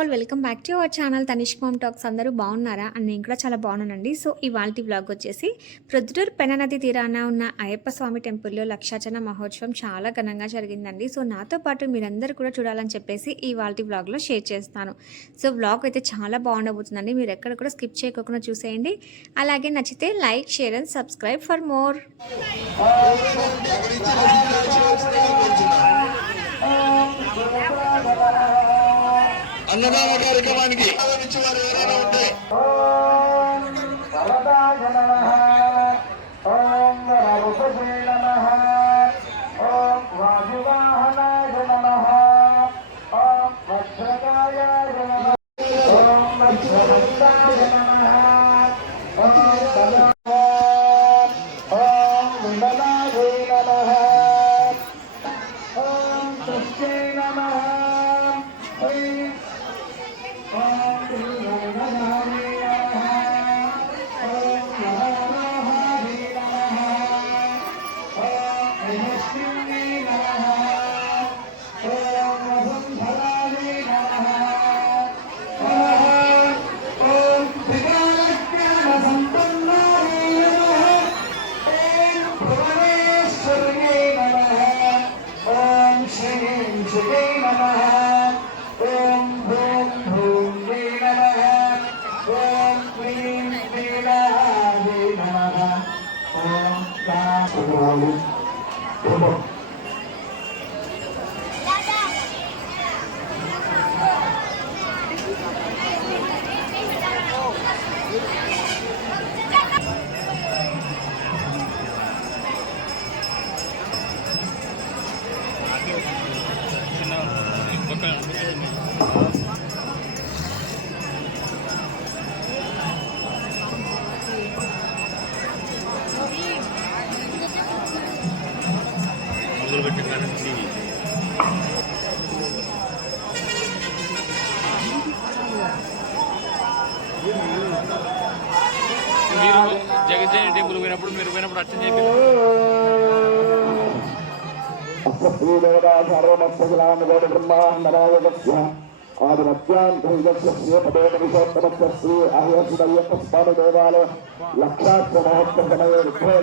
All welcome back to our channel Tanish mom talks. అందరూ బాగున్నారా? అని నేను కూడా చాలా బాగున్నానండి. సో ఇవాళ వ్లాగ్ వచ్చేసి ప్రొద్దుటూరు పెననది తీరాన ఉన్న అయ్యప్ప స్వామి టెంపుల్లో లక్షాచన మహోత్సవం చాలా ఘనంగా జరిగిందండి. సో నాతో పాటు మీరందరూ కూడా చూడాలని చెప్పేసి ఇవాళ వ్లాగ్లో షేర్ చేస్తాను. సో వ్లాగ్ అయితే చాలా బాగుండబోతుందండి. మీరు ఎక్కడ కూడా స్కిప్ చేయకుండా చూసేయండి. అలాగే నచ్చితే like share and subscribe for more. అన్నదాన కార్యక్రమానికి నుంచి వారు ఎవరైనా ఉంటే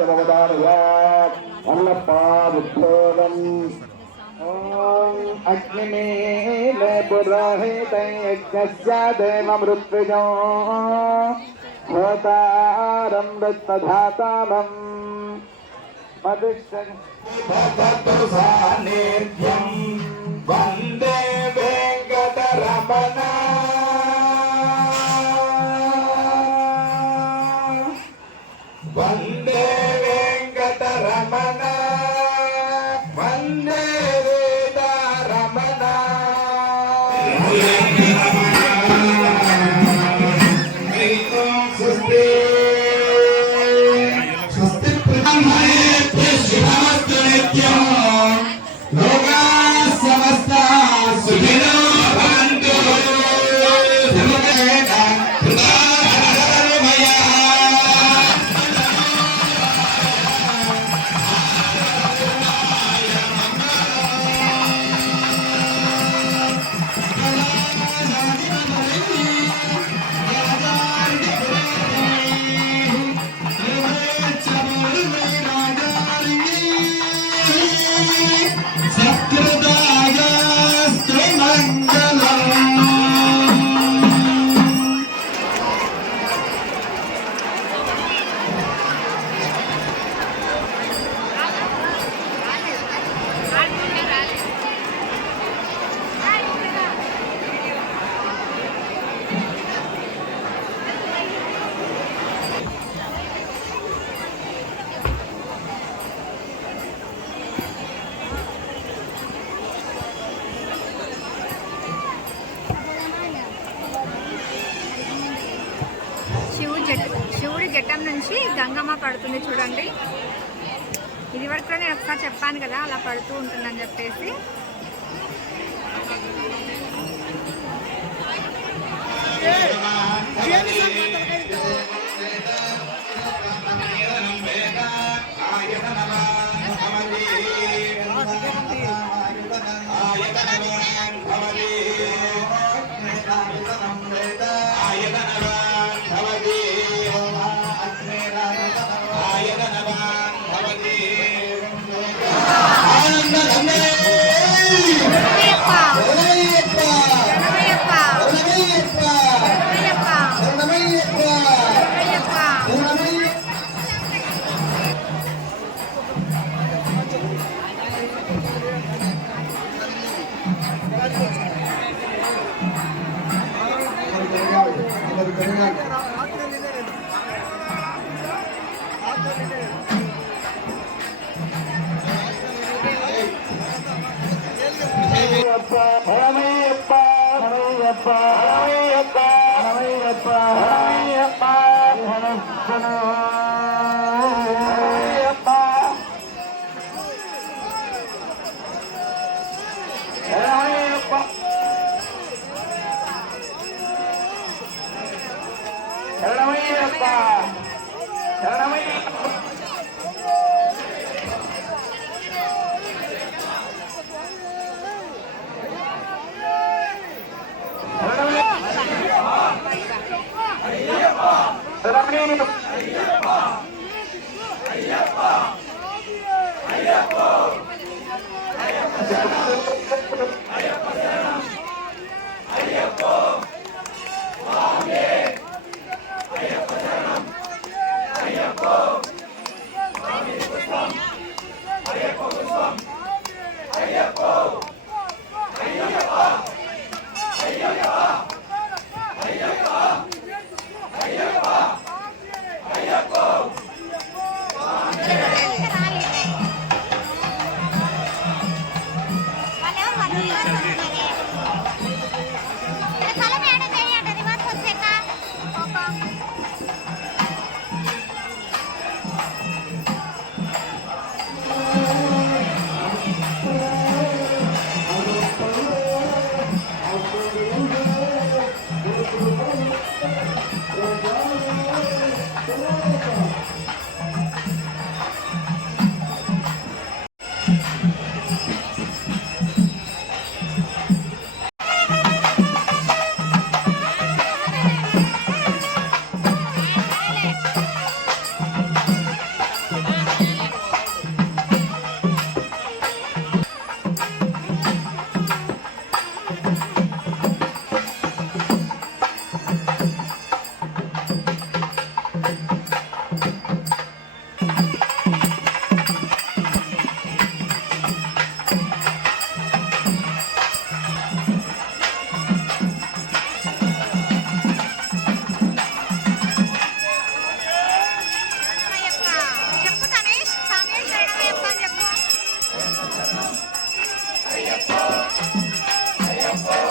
భవదానయా అల్లప్పా విభేదం ఓం అగ్నిమేల పురోహితం యజ్ఞస్య దేవమృత్యుజో హోతారం రత్నధాతామం సాన్నిధ్యం వందే వెంకటరమణ నుంచి గంగమ్మ పడుతుంది చూడండి ఇది వరకు నేను ఒకసారి చెప్పాను కదా అలా పడుతూ ఉంటుందని చెప్పేసి Yeah. Gracias. Hello, my dear. Hello, my dear. శ్రమణీయం Ayyappa Ayyappa Ayyappa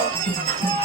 thank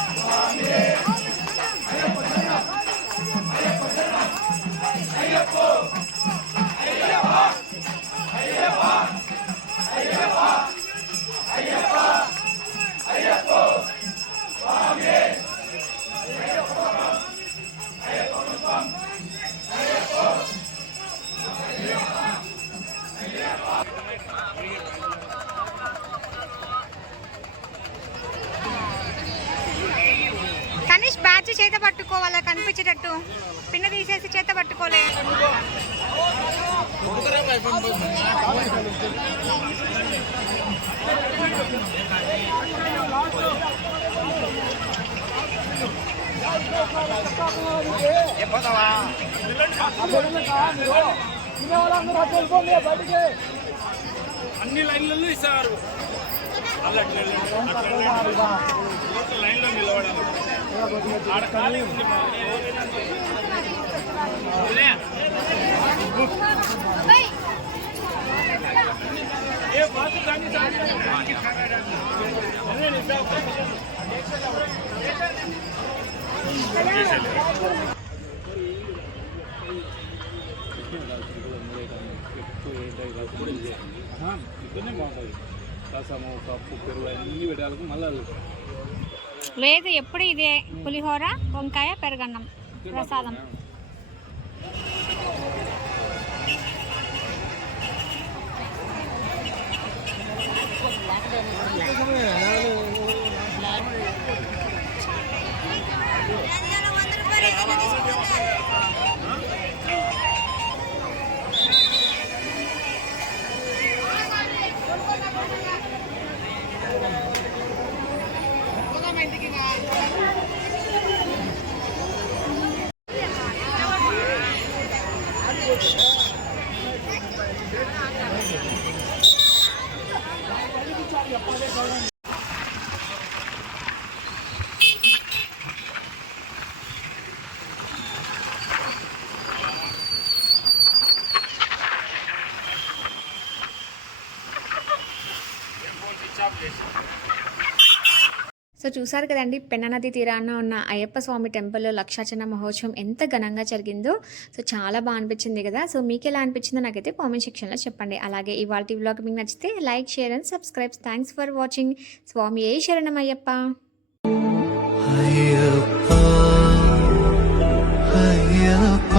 చూపించేటట్టు పిన్న తీసేసి చేత పట్టుకోలే అన్ని లైన్లలో ఇస్తారు. అలా లైన్లో నిలబడాలి. ఇబ్బంది బాగుంటుంది రసము పప్పు పెరుగు అన్నీ పెట్టాలకు మళ్ళీ లేదు ఎప్పుడు ఇదే పులిహోర వంకాయ పెరగన్నం ప్రసాదం సో చూసారు కదండి పెన్న నది తీరాన ఉన్న అయ్యప్ప స్వామి టెంపుల్లో లక్షాచన మహోత్సవం ఎంత ఘనంగా జరిగిందో. సో చాలా బాగా అనిపించింది కదా. సో మీకు ఎలా అనిపించిందో నాకైతే కామెంట్ సెక్షన్లో చెప్పండి. అలాగే ఇవాళ వ్లాగ్ మీకు నచ్చితే like share and subscribe. Thanks for watching. Swami ఏ శరణం అయ్యప్ప